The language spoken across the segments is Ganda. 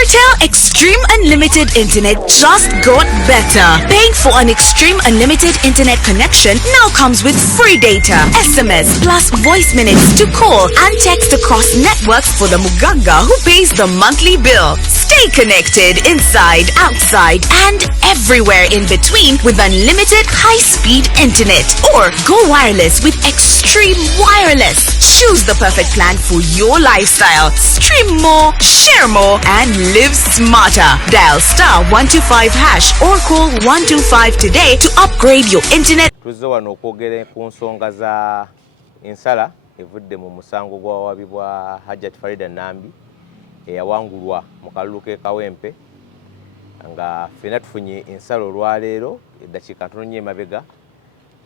Airtel Extreme Unlimited Internet just got better. Paying for an Extreme Unlimited Internet connection now comes with free data, SMS plus voice minutes to call and text across networks for the Muganga who pays the monthly bill. Stay connected inside, outside and everywhere in between with unlimited high-speed internet. Or go wireless with Extreme Wireless. Choose the perfect plan for your lifestyle. Stream more, share more and live smarter. Dial *125# or call 125 today to upgrade your internet. Tuzze wano okwogera ku nsonga za ensala evudde mu musango gwawabibwa Hajjat Farida Nambi eyawangulwa mu kalulu k'e Kawempe nga ffenna tufunye ensala olwaleero eddakiika ntono nnyo emabega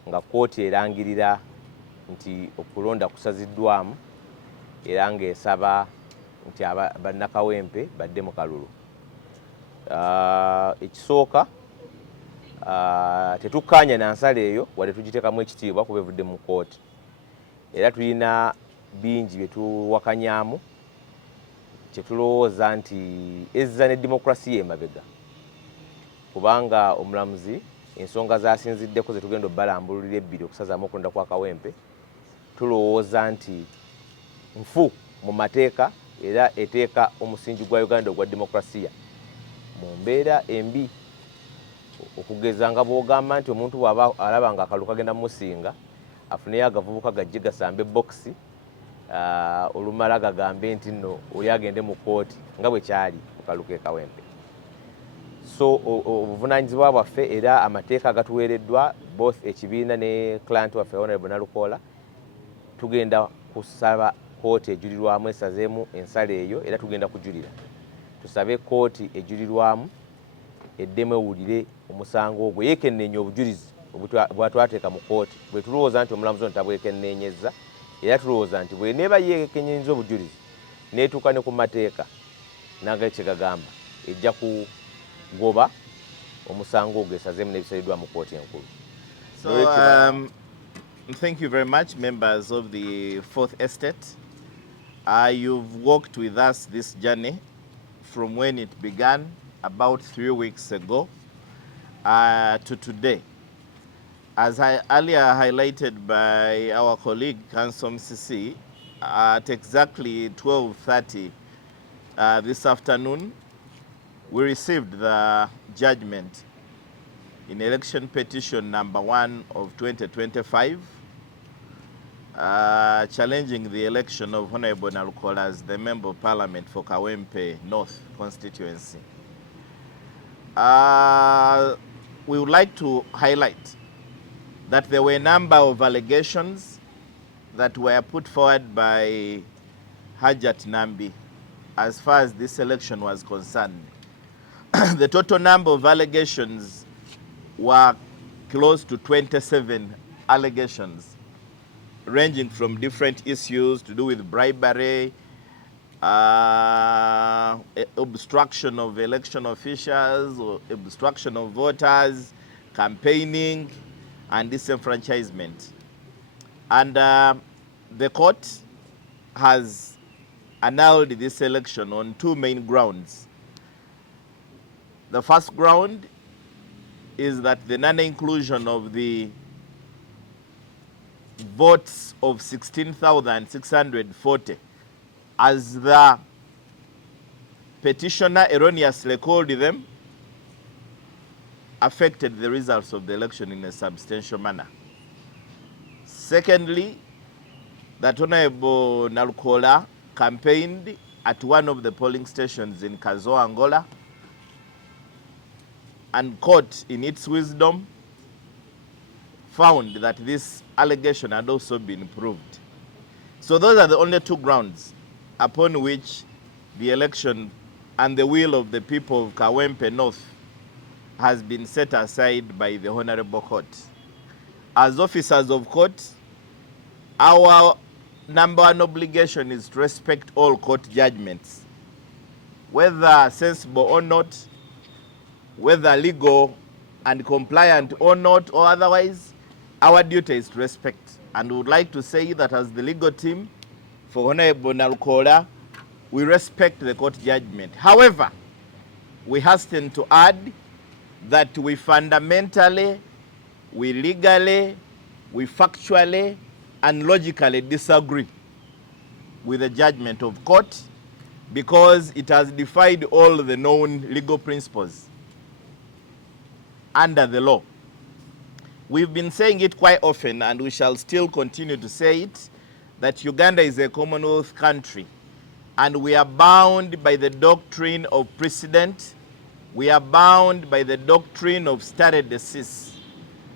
nga kkooti erangirira nti okulonda kusaziddwamu era ng'esaba nti bannakawempe badde mu kalulu. Ekisooka tetukkaanya na nsala eyo wadde tugiteekamu ekitiibwa kuba evudde mu kkooti era tulina bingi bye tuwakanyaamu kye tulowooza nti ezza ne demokrasiya emabega kubanga omulamuzi ensonga zasinziddeko ze tugenda obbalambululira ebbiri okusazaamu okulonda kwa Kawempe tulowooza nti nfu mu mateeka era eteeka omusingi gwa Uganda ogwa demokrasiya mu mbeera embi okugeza nga bw'ogamba nti omuntu bw'aba alaba nga akalulu kagenda musinga afuneyo agavubuka gajje gasamba ebbokisi olumala gagambe nti nno oli agende mu kkooti nga bwe kyali mu kalulu k'e Kawempe. So obuvunaanyizibwa bwaffe era amateeka agatuweereddwa both ekibiina ne client waffe Honorable Nalukoola tugenda kusaba kkooti ejulirwamu esazeemu ensala eyo era tugenda kujulira tusabe kkooti ejulirwamu eddemu ewulire omusango ogwo yeekenneenye obujulizi bwatwateeka mu kkooti bwe tulowooza nti omulamuzi ono tabwekenneenyezza era tulowooza nti bweneeba yeekenneenyeza obujulizi neetuuka ne ku mateeka nanga kye gagamba ejja kugoba omusango ogwo esazeemu n'ebisaliddwa mu kkooti enkulu. So thank you very much, members of the Fourth Estate. You've walked with us this journey from when it began about 3 weeks ago to today. As I earlier highlighted by our colleague Kansom Sisi, at exactly 12:30 this afternoon, we received the judgment in election petition number 1 of 2025, challenging the election of Honorable Nalukoola as the Member of Parliament for Kawempe North constituency. We would like to highlight that there were a number of allegations that were put forward by Hajjat Nambi as far as this election was concerned. The total number of allegations were close to 27 allegations, ranging from different issues to do with bribery, obstruction of election officials, or obstruction of voters, campaigning, and disenfranchisement. And the court has annulled this election on 2 main grounds. The first ground is that the non-inclusion of the votes of 16,640 as the petitioner erroneously called them affected the results of the election in a substantial manner. Secondly, that Honorable Nalukoola campaigned at one of the polling stations in Kazo, Angola, and court, in its wisdom, found that this allegation had also been proved. So those are the only 2 grounds upon which the election and the will of the people of Kawempe North has been set aside by the Honorable Court. As officers of court, our number 1 obligation is to respect all court judgments, whether sensible or not, whether legal and compliant or not, or otherwise. Our duty is to respect. And we would like to say that as the legal team for Honorable Nalukoola, we respect the court judgment. However, we hasten to add that we fundamentally, we legally, we factually, and logically disagree with the judgment of court because it has defied all the known legal principles under the law. We've been saying it quite often, and we shall still continue to say it, that Uganda is a Commonwealth country, and we are bound by the doctrine of precedent. We are bound by the doctrine of stare decisis.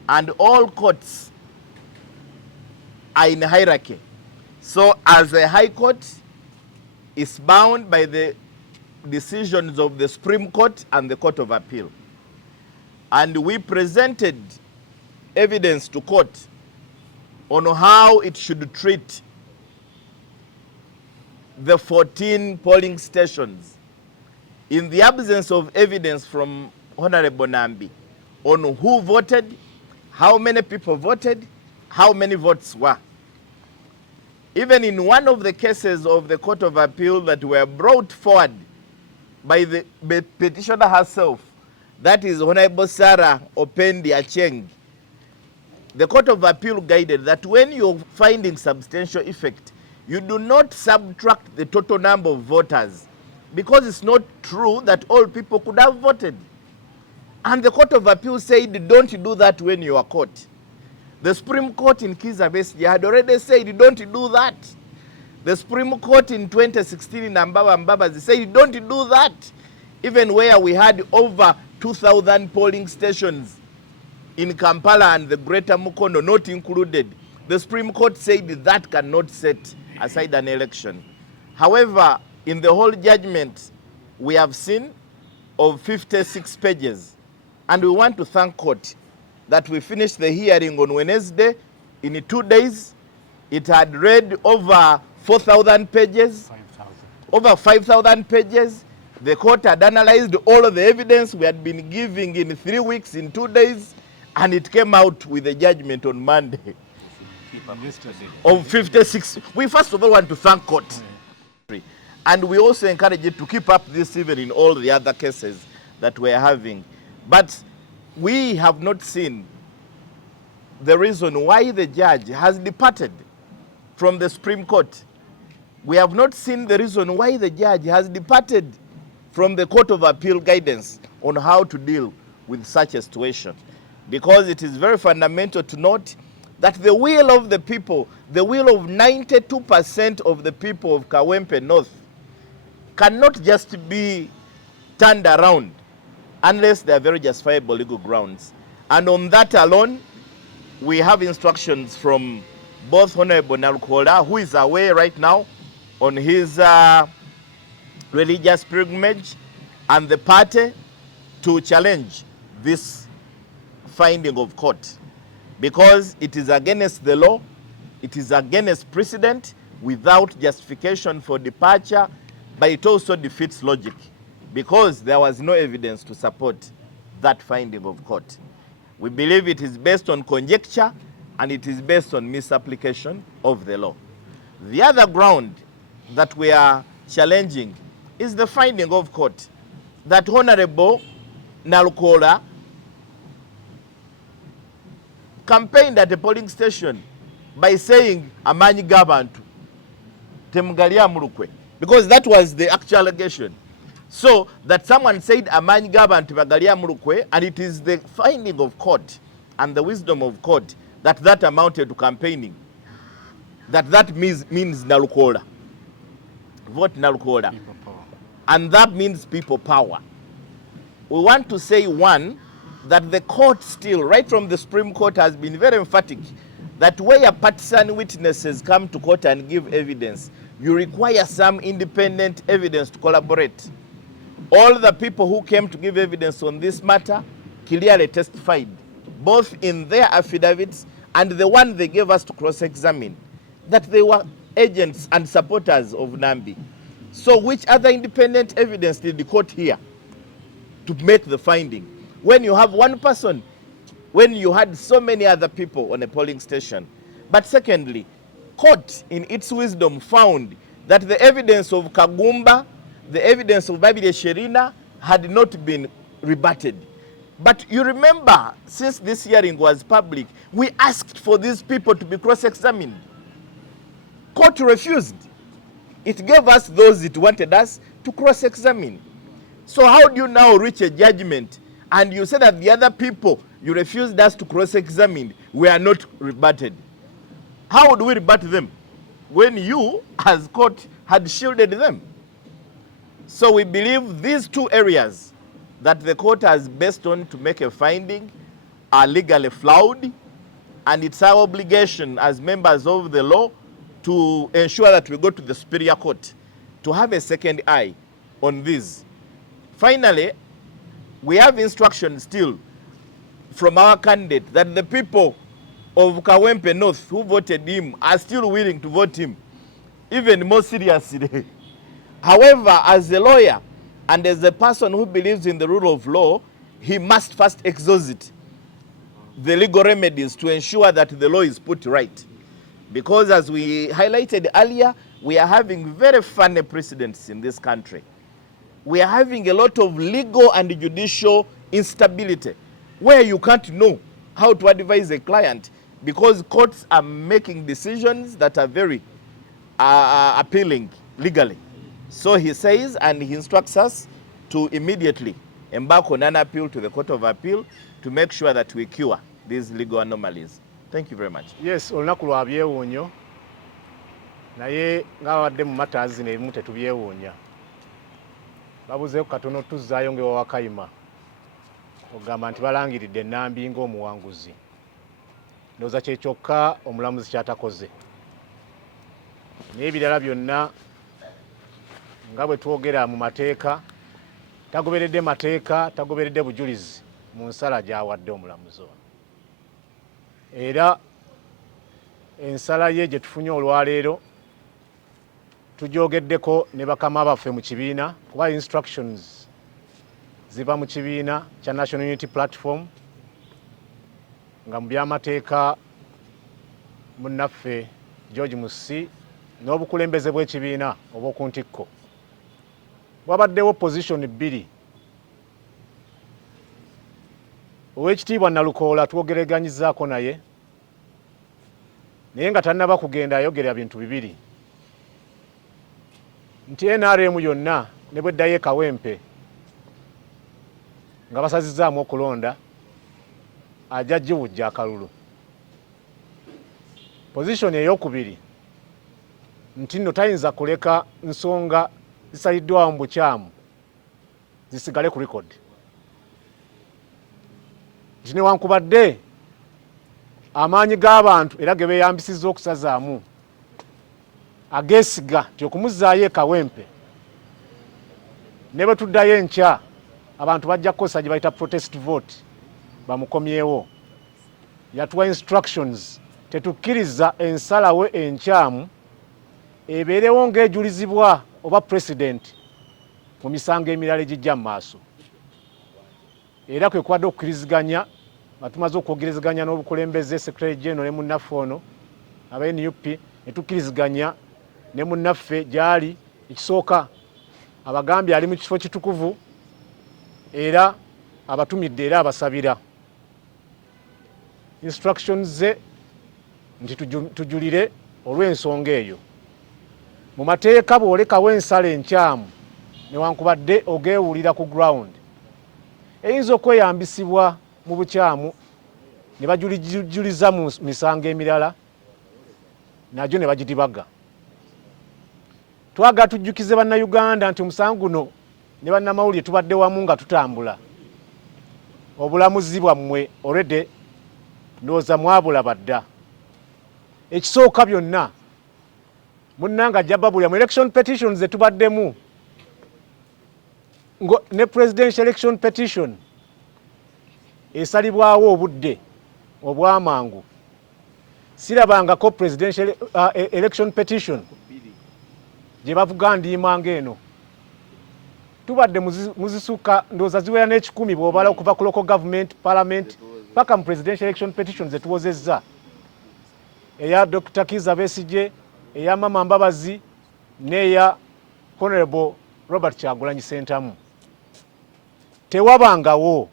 And all courts are in hierarchy. So as a high court is bound by the decisions of the Supreme Court and the Court of Appeal. And we presented evidence to court on how it should treat the 14 polling stations in the absence of evidence from Honorable Nambi on who voted, how many people voted, how many votes were. Even in one of the cases of the Court of Appeal that were brought forward by the petitioner herself, that is Honorable Sarah Opendi Acheng, the Court of Appeal guided that when you're finding substantial effect, you do not subtract the total number of voters, because it's not true that all people could have voted. And the Court of Appeal said, don't do that when you are caught. The Supreme Court in Kizza Besigye had already said, don't do that. The Supreme Court in 2016 in Mbabazi said, don't do that. Even where we had over 2,000 polling stations in Kampala and the Greater Mukono not included, the Supreme Court said that cannot set aside an election. However, in the whole judgment we have seen of 56 pages, and we want to thank court that we finished the hearing on Wednesday in 2 days. It had read over 4,000 pages, over 5,000 pages. The court had analyzed all of the evidence we had been giving in 3 weeks, in 2 days, and it came out with a judgment on Monday of 56. We first of all want to thank court. And we also encourage it to keep up this even in all the other cases that we're having. But we have not seen the reason why the judge has departed from the Supreme Court. We have not seen the reason why the judge has departed from the Court of Appeal guidance on how to deal with such a situation. Because it is very fundamental to note that the will of the people, the will of 92% of the people of Kawempe North, cannot just be turned around unless there are very justifiable legal grounds. And on that alone, we have instructions from both Honorable Nalukoola, who is away right now on his religious pilgrimage, and the party to challenge this finding of court, because it is against the law, it is against precedent, without justification for departure, but it also defeats logic, because there was no evidence to support that finding of court. We believe it is based on conjecture, and it is based on misapplication of the law. The other ground that we are challenging is the finding of court that Honorable Nalukoola campaigned at a polling station by saying amanyi g'abantu temugalya mulukwe, because that was the actual allegation. So that someone said amanyi g'abantu bagalya mulukwe, and it is the finding of court and the wisdom of court that amounted to campaigning, that means Nalukoola. Vote Nalukoola. And that means people power. We want to say, one, that the court still, right from the Supreme Court, has been very emphatic that where partisan witnesses come to court and give evidence, you require some independent evidence to collaborate. All the people who came to give evidence on this matter clearly testified, both in their affidavits and the one they gave us to cross-examine, that they were agents and supporters of Nambi. So which other independent evidence did the court hear to make the finding? When you have one person, when you had so many other people on a polling station. But secondly, court in its wisdom found that the evidence of Kagumba, the evidence of Babile Sherina, had not been rebutted. But you remember, since this hearing was public, we asked for these people to be cross-examined. Court refused. It gave us those it wanted us to cross-examine. So how do you now reach a judgment and you say that the other people you refused us to cross-examine were not rebutted? How would we rebut them when you, as court, had shielded them? So we believe these two areas that the court has based on to make a finding are legally flawed, and it's our obligation as members of the law to ensure that we go to the superior court to have a second eye on these. Finally, we have instructions still from our candidate that the people of Kawempe North who voted him are still willing to vote him, even more seriously. However, as a lawyer and as a person who believes in the rule of law, he must first exhaust the legal remedies to ensure that the law is put right. Because as we highlighted earlier, we are having very funny precedents in this country. We are having a lot of legal and judicial instability where you can't know how to advise a client because courts are making decisions that are very appealing legally. So he says, and he instructs us to immediately embark on an appeal to the Court of Appeal to make sure that we cure these legal anomalies. Thank you very much. Yes, olunaku lwa byewuunyo naye ng'abadde mu matters n'ebimu tetubyewuunya. Babuzeeko katono tuzzaayo ng'ewa Wakayima ogamba nti balangiridde Nambi ng'omuwanguzi. Ndowooza kye kyokka omulamuzi ky'atakoze. N'ebirala byonna nga bwe twogera mu mateeka, tagoberedde mateeka, tagoberedde bujulizi mu nsala gy'awadde omulamuzi ono. Era ensala ye gye tufunye olwaleero tugyogeddeko ne bakama baffe mu kibiina kuba instructions ziva mu kibiina kya National Unity Platform nga mu byamateeka munnaffe George Musi n'obukulembeze bw'ekibiina obw'oku ntikko wabaddewo position bbiri. Oweekitiibwa Nalukoola twogereganyizaako naye naye nga tannaba kugenda ayogera bintu bibiri nti NRM yonna ne bweddayo e Kawempe nga basazizaamu okulonda ajja gibujja akalulu. Position ey'okubiri nti nno tayinza kuleka nsonga zisaliddwawo mu bukyamu zisigale ku record. Nti newankubadde amaanyi g'abantu era ge beeyambisizza okusazaamu ageesiga nti okumuzzaayo e Kawempe ne bwe tuddayo enkya abantu bajja kukozesa gye bayita protest vote bamukomyewo. Yatuwa instructions tetukkiriza ensalawe enkyamu ebeerewo ng'ejulizibwa oba president mu misango emirala egijja mu maaso. Era kwe kubadde okukkiriziganya nga tumaze okwogerezeganya n'obukulembeze Secretary General ne munnaffe ono aba NUP ne tukkiriziganya ne munnaffe gy'ali ekisooka abagambye ali mu kifo kitukuvu era abatumidde era abasabira. Instructions ze nti tujulire olw'ensonga eyo. Mu mateeka bw'olekawo ensala enkyamu newankubadde ogeewulira ku ground eyinza okweyambisibwa mu bukyamu ne bajulijuliza mu misango emirala nagyo ne bagidibaga. Twagala tujjukize bannayuganda nti omusango guno ne bannamawulire tubadde wamu nga tutambula. Obulamuzi bwammwe already ndowooza mwabulaba dda. Ekisooka byonna munnanga ajja babulya mu election petitions ze tubaddemu ne presidential election petition esalibwawo obudde obwamangu. Sirabangako presidential election petition gye bavuga ndiima ng'eno. Tubadde muzisuka ndowooza ziwera n'ekikumi bw'obala okuva ku local government, parliament paka mu presidential election petitions ze tuwozezza. Eya Dr. Kizza Besigye, eya Mama Mbabazi, n'eya Honorable Robert Kyagulanyi Ssentamu. tewabangawo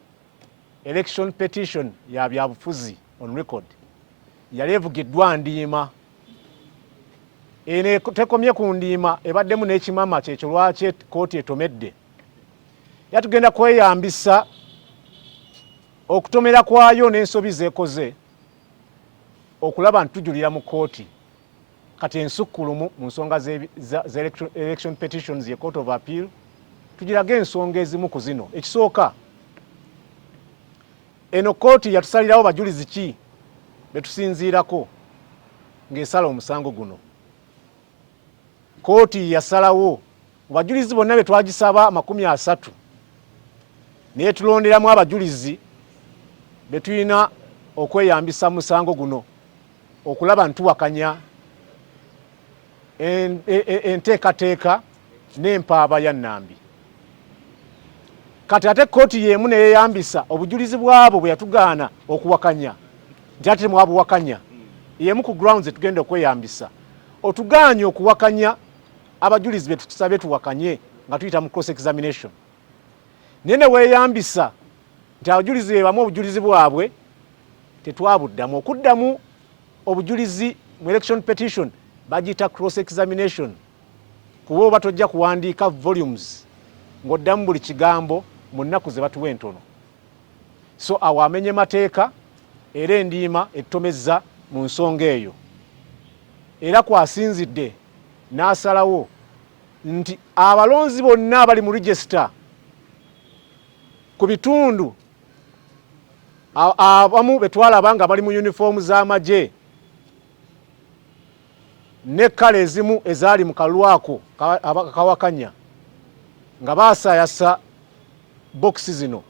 election petition ya byabufuzi on record yali evugiddwa ndiima ene tekomye ku ndiima ebaddemu n'ekimama kyekyo lwaki kooti etomedde yatugenda kweyambisa okutomera kwayo n'ensobi zeekoze okulaba ntujulira mu kooti kati ensukkulumu mu nsonga ze election petitions ye court of appeal tugirage ensonga ezimu ku zino. Ekisooka, eno kooti yatusalirawo bajulizi ki betusinziirako ng'esala omusango guno. Kooti yasalawo abajulizi bonna betwagisaba 30 naye tulonderamu abajulizi betulina okweyambisa musango guno okulaba ntuwakanya enteekateeka n'empaaba ya Nnambi. Kati ate kooti yemu neyeyambisa obujulizi bwabo bwe yatugaana okuwakanya nti ate mwabuwakanya yemu ku grounds etugenda okweyambisa otugaanye okuwakanya abajulizi betusabe tuwakanye nga tuyita mu cross examination. Nene weeyambisa nti abajulizi bebamu obujulizi bwabwe tetwabuddamu okuddamu obujulizi mu election petition bagita cross examination kuba oba tojja kuwandiika volumes ng'oddamu buli kigambo mu nnaku ze batuwa entono. So awo amenye mateeka era endiima ettomezza mu nsonga eyo era kwasinzidde n'asalawo nti abalonzi bonna abali mu register ku bitundu abamu betwalaba nga bali mu uniform z'amagye ne kale ezimu ezaali mu kalwako kawakanya nga baasayasa bokisi zino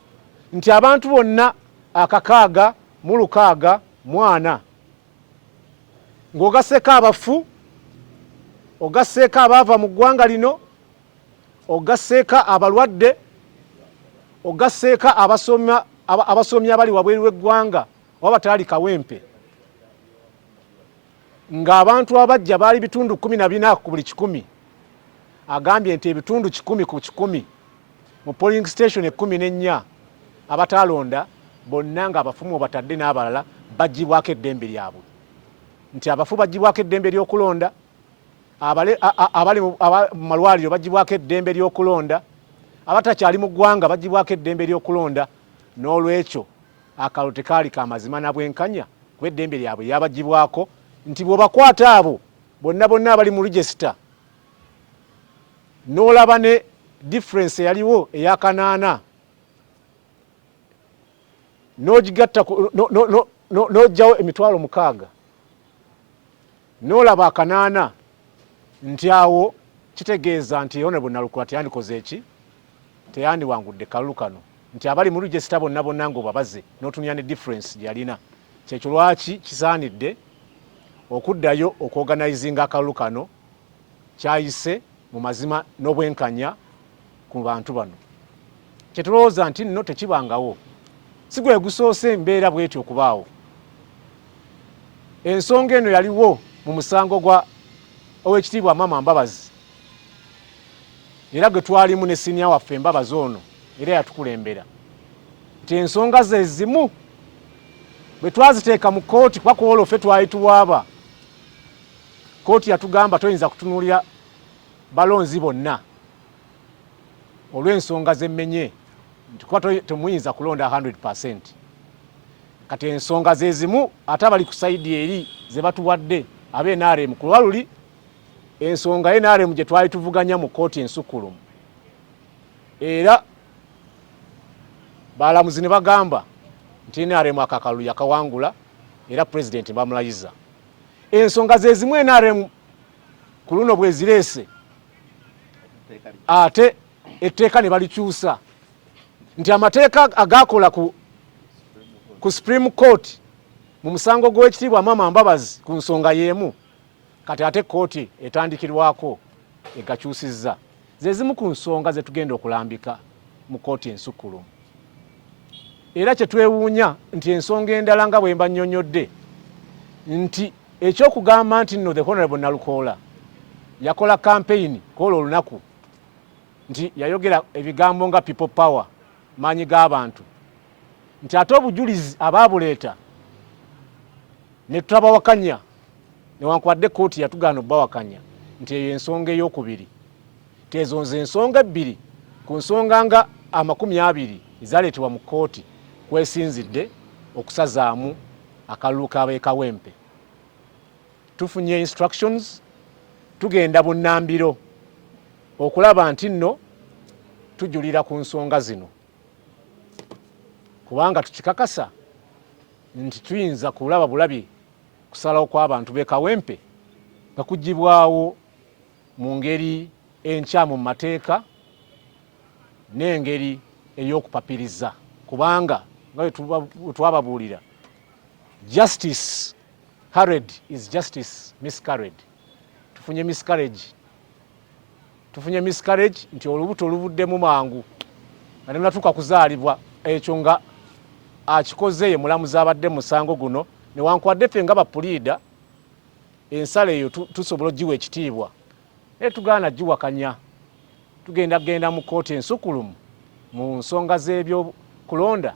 nti abantu bonna 640 ng'ogasseeko abafu ogasseeko abaava mu ggwanga lino ogasseeko abalwadde ogasseeko abasomi abali wabweru w'eggwanga oba bataali kawempe ng'abantu abajja baali bitundu 14 ku buli 100 agambye nti ebitundu 10 ku 10 mu polling station 14 abatalonda bonna nga abafumu batadde n'abalala bagibwako eddembe lyabwe nti abafu bagibwako eddembe ly'okulonda abali mu malwaliro bagibwako eddembe ly'okulonda abatakyali mu ggwanga bagibwako eddembe ly'okulonda n'olwekyo akalo tekaali ka mazima na bwenkanya kuba eddembe lyabwe lyabagibwako nti bw'obakwata abo bonna abali mu register n'olaba ne difference yaliwo ey'akanaana n'ogigatta n'ojjawo 60,000 n'olaba akanaana nti awo kitegeeza nti Honorable Nalukoola teyandikoze eki teyandiwangudde kalulu kano nti abali mu register bonna ng'obabaze n'otunuya ne difference gyalina kyekyo lwaki kisaanidde okuddayo okuorganizinga akalulu kano kyayise mu mazima n'obwenkanya ku bantu bano. Kyetulowooza nti nno tekibangawo si gwe gusoose embeera bw'etyo okubaawo. Ensonga eno yaliwo mu musango gwa Oweekitiibwa Maama Mbabazi era gwe twalimu ne siniya waffe Mbabazi ono era yatukulembera nti ensonga ze zimu bwe twaziteeka mu kooti kuba ku oloffe twali tuwaaba kooti yatugamba toyinza kutunuulira balonzi bonna olw'ensonga z'emmenye nti kuba temuyinza kulonda 100%. Kati ensonga ze zimu ate abali ku sayidi eri ze batuwadde abe NRM ku lwaluli ensonga NRM gye twali tuvuganya mu kooti ensukkulumu era balamuzi ne bagamba nti NRM akakalulu yakawangula era pulezidenti bamulayiza. Ensonga ze zimu NRM ku luno bwe zireese ate etteeka ne balikyusa nti amateeka agakola ku Supreme Court mu musango gw'Oweekitiibwa Maama Mbabazi ku nsonga y'emu kati ate kooti etandikirwako egakyusizza ze zimu ku nsonga ze tugenda okulambika mu kooti ensukkulumu. Era kye twewuunya nti ensonga endala nga bwe mba nnyonnyodde nti ekyokugamba nti nno the Honorable Nalukoola yakola campaign kwolwo olunaku nti yayogera ebigambo nga people power maanyi g'abantu nti ate obujulizi abaabuleeta ne tutabawakanya newankubadde kooti yatugaana obbawakanya nti eyo ensonga ey'okubiri tezo nze ensonga ebbiri ku nsonga nga 20 ezaleetebwa mu kooti kwesinzidde okusazaamu akalulu k'ab'e Kawempe. Tufunye instructions tugenda bunnambiro okulaba nti nno tujulira ku nsonga zino kubanga tukikakasa nti tuyinza kulaba bulabi kusalawo kw'abantu b'e Kawempe nga kugibwawo mu ngeri enkyamu mu mateeka n'engeri ey'okupapiriza kubanga nga twababuulira justice carried is justice miscarried. Tufunye miscarriage nti olubuto oluvuddemu mangu nga ne natuuka kuzaalibwa ekyo nga akikoze ye mulamuzi abadde musango guno newankubadde ffe nga bapuliida ensala eyo tusobola ogiwa ekitiibwa naye tugaana giwakanya genda mu kooti ensukulumu mu nsonga z'ebyokulonda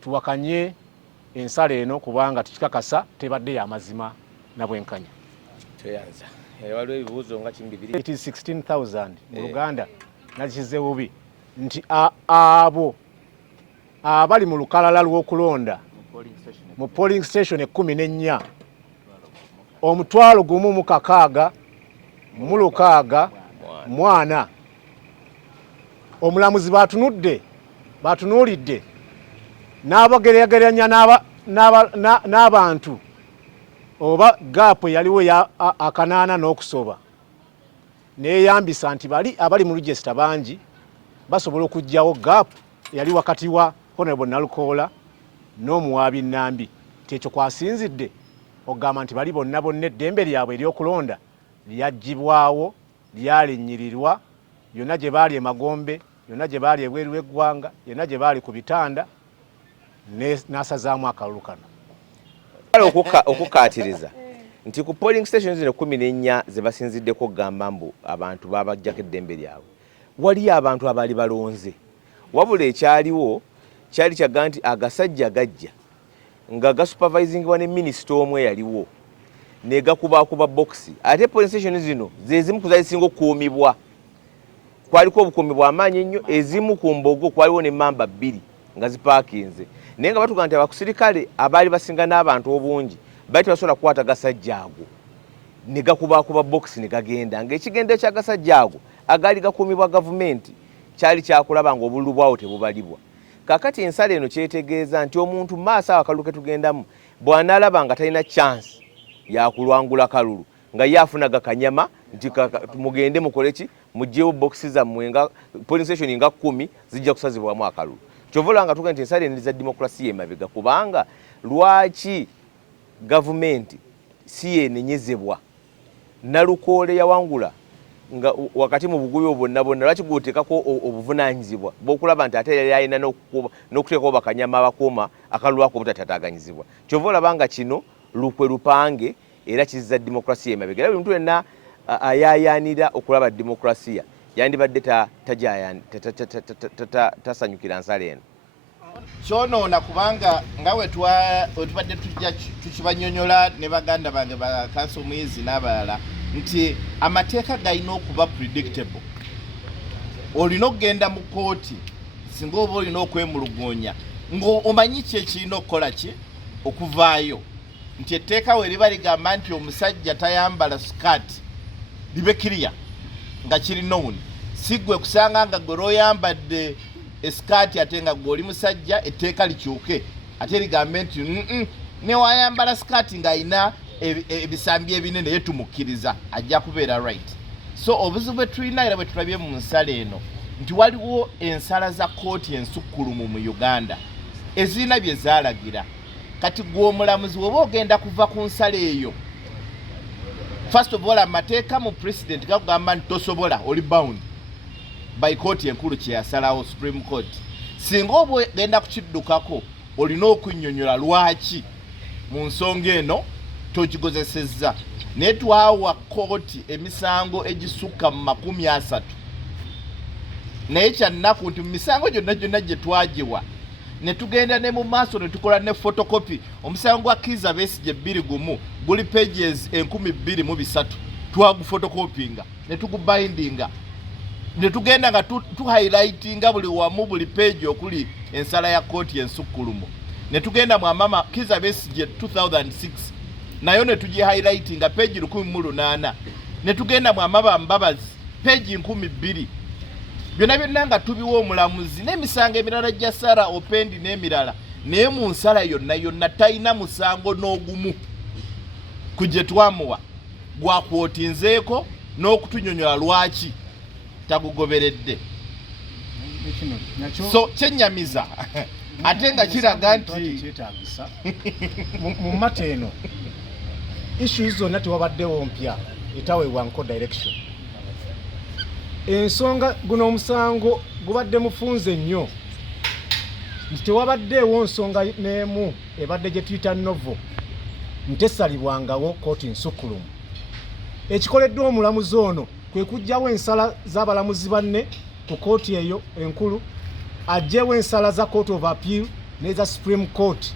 tuwakanye ensala eno kubanga tukikakasa tebadde ya mazima na bwenkanya. Toyanza waliwo ebibuuzo nga kimi bibiri. It is 16,000 mu Luganda nakize bubi nti abo abali mu lukalala lw'okulonda mu polling station 14 omutwalo gumu mu kakaaga mu lukaaga mwana omulamuzi batunuulidde n'abageraageranya n'abantu oba gaapu yaliwo ya akanaana n'okusoba neeyambisa nti bali abali mu register bangi basobola okugyawo gaapu yali wakati wa Honorable Nalukoola n'omuwaabi Nambi tekyo kwasinzidde ogamba nti bali bonna eddembe lyabwe ery'okulonda lyaggyibwawo lyalinyirirwa yonna gye baali emagombe yonna gye baali ebweru w'eggwanga yonna gye baali ku bitanda n'asazaamu akalulu kano. Okukaatiriza nti ku polling stations zino 14 ze basinziddeko okugamba mbu abantu babajjako eddembe lyabwe waliyo abantu abaali balonze wabula ekyaliwo kyali kyaga nti agasajja gajja nga gasupervisingibwa ne minisita omwe yaliwo ne gakubakuba bokisi ate polling station zino zezimu kuzazisinga okukuumibwa kwaliko obukuumi bw'amaanyi ennyo ezimu ku mbogo kwaliwo ne mamba 2 nga zipaakinze naye nga batuga nti abakusirikale abaali basinga n'abantu obungi baali tebasobola kukwata gasajja ago ne gakubakuba bokisi ne gagenda ng'ekigendo ekyagasajja ago agaali gakuumibwa gavumenti kyali kyakulaba nga obululu bwawo tebubalibwa. Kakati ensala eno kyetegeeza nti omuntu maaso akalulu ke tugendamu bw'anaalaba nga talina chance yakulwangula kalulu nga ye afunaga kanyama nti mugende mukoleki mugyewo bokisi zammwe nga polling station nga 10 zijja kusazibwamu akalulu. Kyovula nga tuga nti ensala eno za demokrasiya emabega kubanga lwaki gavumenti si yenenyezebwa Nalukoola yawangula nga wakati mu bugubi bwonna lwaki guteekako obuvunaanyizibwa bw'okulaba nti ate yali alina n'okuteekako bakanyama abakuuma akalulu ako obutatataaganyizibwa. Kyova olaba nga kino lukwe lupange era kizza demokrasiya emabega. Era buli muntu yenna ayaayaanira okulaba demokrasiya yandibadde tasanyukira nsala eno. Kyonoona kubanga nga wetubadde tujja tukibanyonyola ne baganda bange ba kanso muyizi n'abalala nti amateeka galina okuba predictable. Olina okugenda mu kooti singa oba olina okwemulugunya ng'omanyi ki ekirina okukola ki okuvaayo nti etteeka we liba ligamba nti omusajja tayambala sikaati libe kiriya nga kiri known si gwe kusanga nga gwe lw'oyambadde esikaati ate nga gwe oli musajja etteeka likyuke ate ligambe nti newayambala sikaati ng'alina ebisambi ebinene naye tumukkiriza ajja kubeera right. So obuzibu bwe tulina era bwe tulabye mu nsala eno nti waliwo ensala za kooti ensukkulumu mu Uganda ezirina bye zaalagira kati gwe omulamuzi woba ogenda kuva ku nsala eyo first of all amateeka mu president gakugamba nti tosobola oli bound by kooti enkulu kye yasalawo Supreme Court. Singa oba ogenda kukiddukako olina okunnyonnyola lwaki mu nsonga eno tokigozesezza. Naye twawa kooti emisango egisukka mu 30 naye kyannaku nti mu misango gyonna gye twagiwa ne tugenda ne mu maaso ne tukola ne photocopy. Omusango gwa Kizza Besigye 2 guli pages 2300 twagufotokopinga ne tugubindinga ne tugenda nga tu highlightinga buli wamu buli page okuli ensala ya kooti ensukkulumu. Ne tugenda mu mama Kizza Besigye 2006 nayo ne tugi highlightinga page 108. Ne tugenda mu amaba Mbabazi page 1200. Byonna nga tubiwa omulamuzi n'emisango emirala gya Sarah Opendi n'emirala, naye mu nsala yonna talina musango n'ogumu ku gye twamuwa gwakwotinzeeko n'okutunyonyola lwaki tagugoberedde. So kyennyamiza ate nga kiraga nti mu mata eno issues zonna tewabaddewo mpya etaweebwa nko direction. Ensonga guno omusango gubadde mufunze nnyo nti tewabaddeewo nsonga n'emu ebadde gye tuyita novo ntesalibwangawo kooti nsukkulumu. Ekikoleddwa omulamuzi ono kwe kuggyawo ensala z'abalamuzi banne ku kooti eyo enkulu, aggyewo ensala za Court of Appeal n'eza Supreme Court.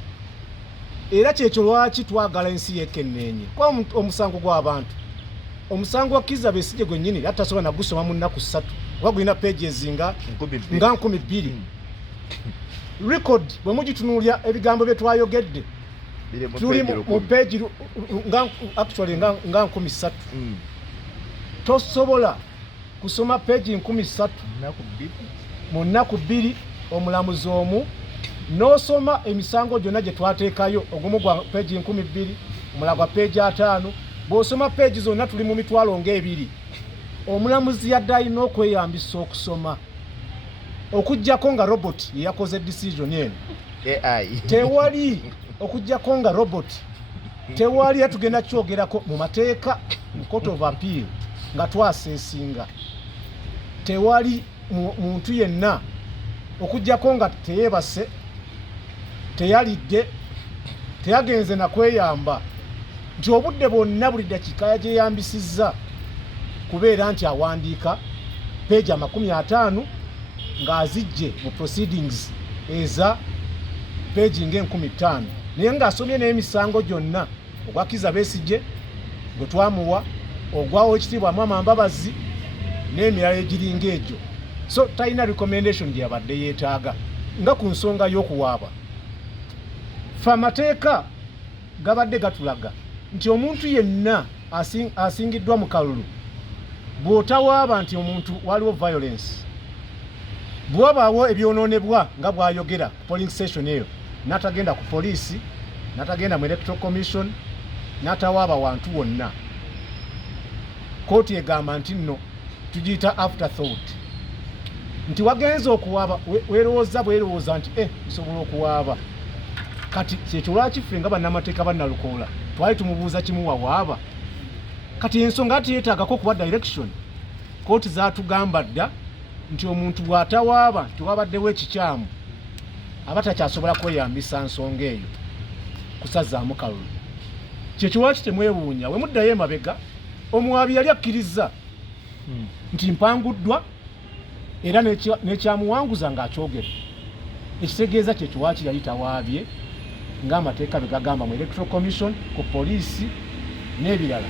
Era kyekyo lwaki twagala ensi yeekenneenye kwa omusango gw'abantu. Omusango wa Kizza Besigye gwennyini tasobola na gusoma mu nnaku 3 kuba gulina pages nga 1200. Record bwe mugitunuulya ebigambo bye twayogedde tuli mu page actually nga 13. Tosobola kusoma page 13 mu nnaku 2 omulamuzi omu n'osoma emisango gyonna gye twateekayo ogumu gwa page 1200 omulala gwa page 5. Bw'osoma page zonna tuli mu mitwalo ng'ebiri. Omulamuzi yadde alina okweyambisa okusoma okuggyako nga robot yeyakoze decision eno. AI tewali okuggyako nga robot tewali yatugenda kyogerako mu mateeka mu Court of Appeal nga twaseesinga. Tewali muntu yenna okuggyako nga teyeebase, teyalidde, teyagenze na kweyamba nti obudde bwonna buli dakiika yagyeyambisizza kubeera nti awandiika page 50 ng'azijje mu proceedings eza page nga 1500, naye ng'asomye n'emisango gyonna ogwa Kizza Besigye gwe twamuwa, ogwawo ekitiibwa Mama Mbabazi n'emirala egiringa egyo. So talina recommendation gye yabadde yeetaaga nga ku nsonga y'okuwaaba. Fe amateeka gabadde gatulaga nti omuntu yenna asingiddwa mu kalulu bw'otawaaba nti omuntu waliwo violence, bw'wabaawo ebyonoonebwa nga bw'ayogera ku polling station eyo, n'atagenda ku poliisi, n'atagenda mu electoral commission, n'atawaaba wantu wonna, kooti egamba nti nno tugiyita afterthought, nti wagenza okuwaaba weerowooza nti nsobola okuwaaba. Kati kyekyo lwaki ffe nga bannamateeka ba Nalukoola twali tumubuuza kimu wawaaba. Kati ensonga ati yeetaagako okuba direction. Kooti zaatugamba dda nti omuntu bw'atawaaba tewabaddewo ekikyamu aba takyasobola kweyambisa nsonga eyo kusazaamu kalulu. Kyekyo lwaki temwewuunya we muddayo emabega omuwaabi yali akkiriza nti mpanguddwa era n'ekyamuwanguza ng'akyogera. Ekitegeeza kyekyo lwaki yali tawaabye ng'amateeka bwe gagamba mu electoral commission, ku poliisi n'ebirala.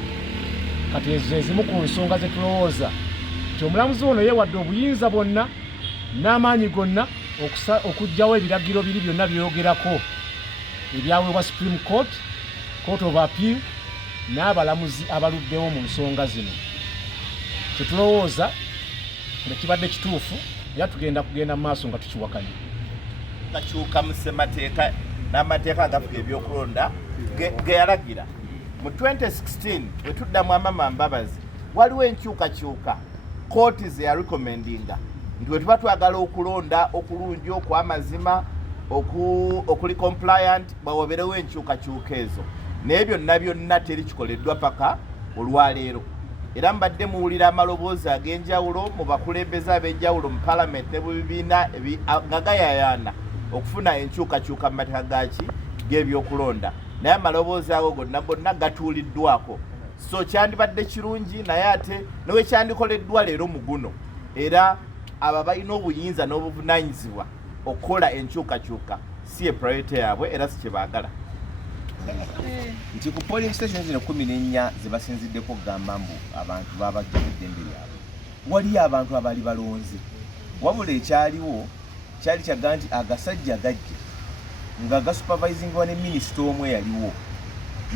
Kati ezo ezimu ku nsonga ze tulowooza nti omulamuzi ono yeewadde obuyinza bwonna n'amaanyi gonna okuggyawo ebiragiro biri byonna byogerako ebyaweebwa Supreme Court, Court of Appeal n'abalamuzi abaluddewo mu nsonga zino. Tetulowooza nga kibadde kituufu era tugenda kugenda mu maaso nga tukiwakanya. Kakyuka mu ssemateeka n'amateeka agafuga ebyokulonda ge yalagira mu 2016 bwe tuddamu Mama Mbabazi waliwo enkyukakyuka kooti ze yarecommendinga nti bwe tuba twagala okulonda okulungi okw'amazima okuli compliant bawoberewo enkyukakyuka ezo, naye byonna teri kikoleddwa paka olwaleero. Era mbadde muwulira amaloboozi ag'enjawulo mu bakulembeze ab'enjawulo mu Parliament ne mu bibiina nga gayayaana okufuna enkyukakyuka mu mateeka g'ebyokulonda, naye amaloboozi ago gonna gatuuliddwako. So kyandibadde kirungi naye ate newe kyandikoleddwa leero mu guno, era abo balina obuyinza n'obuvunaanyizibwa okukola enkyukakyuka si priority yaabwe era si kyebaagala. Nti ku polling stations zino 14 ze basinziddeko okugamba mbu abantu babajja ku ddembe lyabwe waliyo abantu abaali balonze wabula ekyaliwo kyali kyaga nti agasajja gajja nga gasupervisingwa ne minisita omwe yaliwo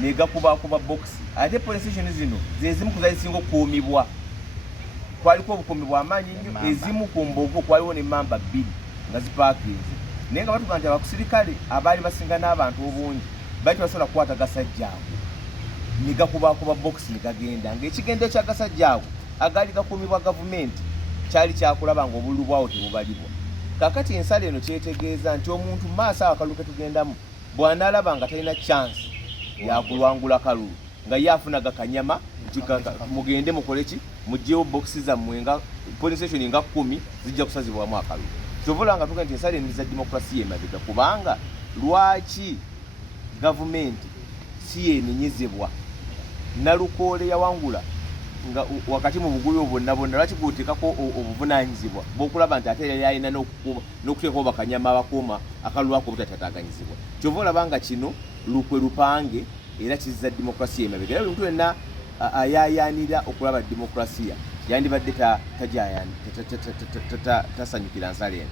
negakubakuba boxi ate polling station zino zezimu kuzazisinga okukuumibwa kwaliko obukuumi bw'amaanyi nnyo ezimu ku mbogo kwaliwo ne mamba 2 nga zipaakinze naye nga batuga nti abakusirikale abaali basinga n'abantu obungi bali basobola kukwata gasajja ago ne gakubakuba boxi ne gagenda ng'ekigendo ky'agasajja ago agaali gakuumibwa gavumenti kyali kyakulaba ng'obululu bwawo tebubalibwa. Kakati ensala eno kyetegeeza nti omuntu mu maaso awo akalulu ke tugendamu bw'anaalaba nga talina chance yakulwangula kalulu nga ye afuna gakanyama nti mugende mukole ki muggyewo boxi zammwe nga polling station nga 10 zijja kusazibwamu akalulu. Kyovola nga tuga nti ensala eno za demokrasiya emabega kubanga lwaki gavumenti si yenenyezebwa Nalukoola yawangula nga wakati mu buguyo bonna lwaki kuteekako obuvunaanyizibwa bw'okulaba nti ate yali alina n'okuteekako bakanyama abakuuma akalulu ako obutatataaganyizibwa. Kyova olaba nga kino lukwe lupange era kizza demokrasiya emabega era buli muntu yenna ayaayaanira okulaba demokrasiya yandibadde tasanyukira nsala eno.